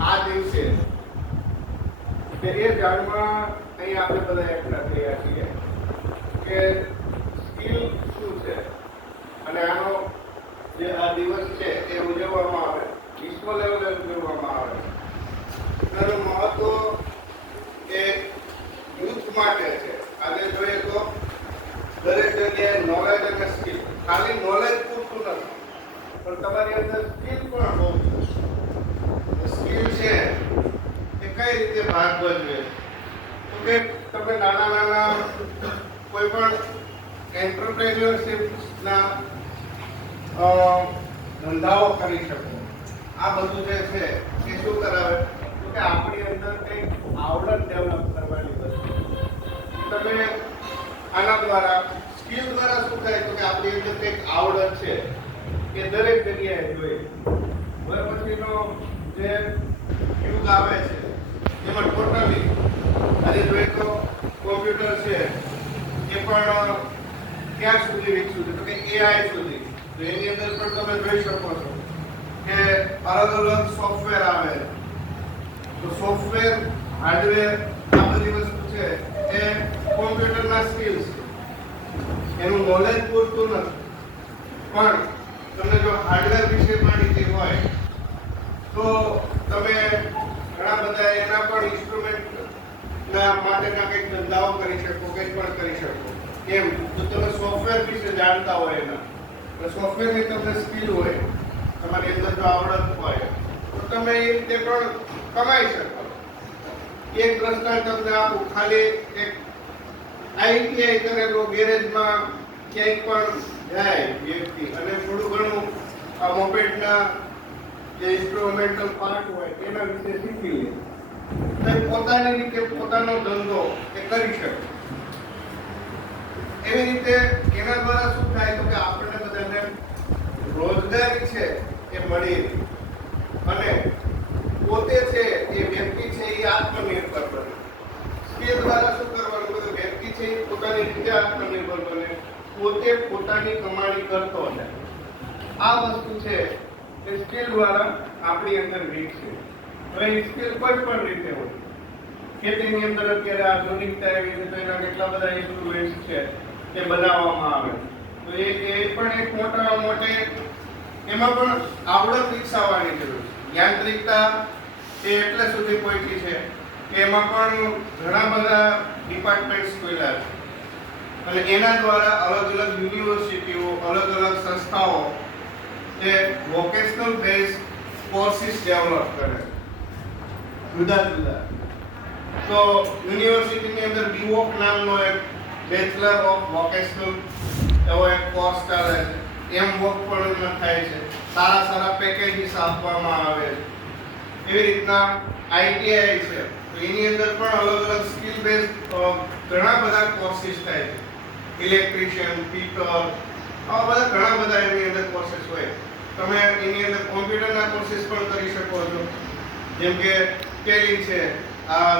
આ દિવસે કે એ જાણવા અહીં આપણે બધા એકઠા થયા છીએ કે સ્કિલ શું છે અને આનો જે આ દિવસ છે એ ઉજવવામાં આવે, વિશ્વ લેવલે ઉજવવામાં આવે. એનું મહત્વ એ યુથ માટે છે. આજે જોઈએ તો દરેક જગ્યાએ નોલેજ અને સ્કિલ, ખાલી નોલેજ પૂરતું નથી પણ તમારી અંદર સ્કિલ પણ બહુ છે. સ્કિલ છે એ કઈ રીતે ભાગ ભજવે તો કે તમે નાના નાના કોઈ પણ એન્ટરપ્રેન્યોરશિપના ધંધાઓ કરી શકો. આ બધું જે છે એ શું કરાવે તો કે આપણી અંદર કંઈક આવડત ડેવલપ કરવાની વસ્તુ. તમે આના દ્વારા સ્કિલ દ્વારા શું થાય તો કે આપણી અંદર કંઈક આવડત છે એ દરેક જગ્યાએ જોઈએ. હવે પછીનો જે યુગ આવે છે એમાં ટોટલી આજે જોઈએ તો કોમ્પ્યુટર છે એ પણ ક્યાં સુધી વિકસ્યું છે તો કે એઆઈ સુધી. તો એની અંદર પણ તમે જોઈ શકો છો કે અલગ અલગ સોફ્ટવેર આવે. તો સોફ્ટવેર, હાર્ડવેર આ બધી વસ્તુ છે એ કોમ્પ્યુટરના સ્કિલ્સ છે. એનું નોલેજ પૂરતું નથી પણ તમને જો હાર્ડવેર વિશે માહિતી હોય તો તમે ઘણા બધા એના પણ ઇન્સ્ટ્રુમેન્ટ ના માટેના કંઈક ધંધાઓ કરી શકો, કંઈક પણ કરી શકો. કેમ તો તમે સોફ્ટવેર વિશે જાણતા હોય એના સોફ્ટવેરની તમને સ્કિલ હોય, તમારી અંદર જો આવડત હોય તો તમે એ રીતે પણ કમાઈ શકો. એક દ્રષ્ટાંત તમને આપું, ખાલી એક આઈટીઆઈ કરેલો ગેરેજમાં ક્યાંય પણ જાય વ્યક્તિ અને થોડું ઘણું આ મોપેડના જે ઇન્સ્ટ્રુમેન્ટલ પાર્ટ હોય એના વિશે શીખી લે તો પોતાની રીતે પોતાનો ધંધો એ કરી શકે. એવી રીતે એના દ્વારા શું થાય તો કે આપણને બધાને રોજગારી છે એ મળી અને પોતે છે એ વ્યક્તિ છે એ આત્મનિર્ભર બને. સ્કિલ દ્વારા શું કરવાનું તો વ્યક્તિ છે એ પોતાની રીતે આત્મનિર્ભર બને, પોતે પોતાની કમાણી કરતો જાય. આ વસ્તુ છે એ સ્કિલ દ્વારા આપણી અંદર વિકસે. હવે સ્કિલ કોઈ પણ રીતે હોય. ખેતીની અંદર અત્યારે આધુનિકતા એવી છે તો એના કેટલા બધા ઇન્સ્ટ્રુમેન્ટ્સ છે તે બનાવવામાં આવે. તો એ પણ એક મોટામાં મોટે એમાં પણ આવડત વિકસાવવાની જરૂર છે. યાંત્રિકતા એ એટલે સુધી પહોંચી છે કે એમાં પણ ઘણા બધા ડિપાર્ટમેન્ટ્સ ખોલ્યા છે અને એના દ્વારા અલગ અલગ યુનિવર્સિટીઓ, અલગ અલગ સંસ્થાઓ જે વોકેશનલ બેઝ કોર્સિસ ડેવલપ કરે છે જુદા જુદા. તો યુનિવર્સિટીની અંદર બીવોક નામનો એક બેચલર ઓફ વોકેશનલ એવો એક કોર્સ ચાલે છે. એમ વોક પણ એમાં થાય છે. સારા સારા પેકેજીસ આપવામાં આવે છે. એવી રીતના આઈટીઆઈ છે તો એની અંદર પણ અલગ અલગ સ્કિલ બેઝ ઘણા બધા કોર્સિસ થાય છે. ઇલેક્ટ્રિશિયન, ફિટર, આવા બધા ઘણા બધા એની અંદર કોર્સિસ હોય. તમે એની અંદર કોમ્પ્યુટરના કોર્સિસ પણ કરી શકો છો. જેમ કે ટેલી છે.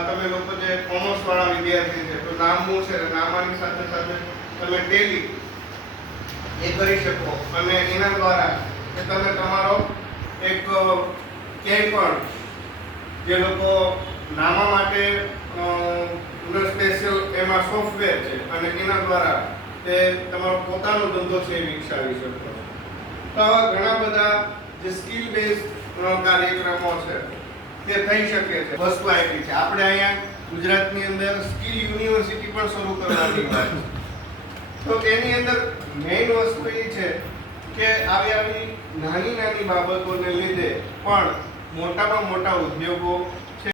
તમે લોકો જે કોમર્સ વાળા વિદ્યાર્થી છે તો નામું છે, નામાની સાથે સાથે તમે ટેલી એ કરી શકો અને એના દ્વારા કે તમે તમારો એક ક્યાંય પણ જે લોકો નામા માટે સ્પેશિયલ એમાં સોફ્ટવેર છે અને એના દ્વારા તે તમારો પોતાનો ધંધો છે એ વિકસાવી શકો. તો આવા ઘણા બધા જે સ્કિલ બેઝ કાર્યક્રમો છે તે થઈ શકે છે. વસ્તુ આપી છે આપણે અહીંયા ગુજરાતની અંદર સ્કિલ યુનિવર્સિટી પણ શરૂ કરવાની વાત છે. તો એની અંદર મેઇન વસ્તુ એ છે કે આવી નાની નાની બાબતોને લીધે પણ મોટામાં મોટા ઉદ્યોગો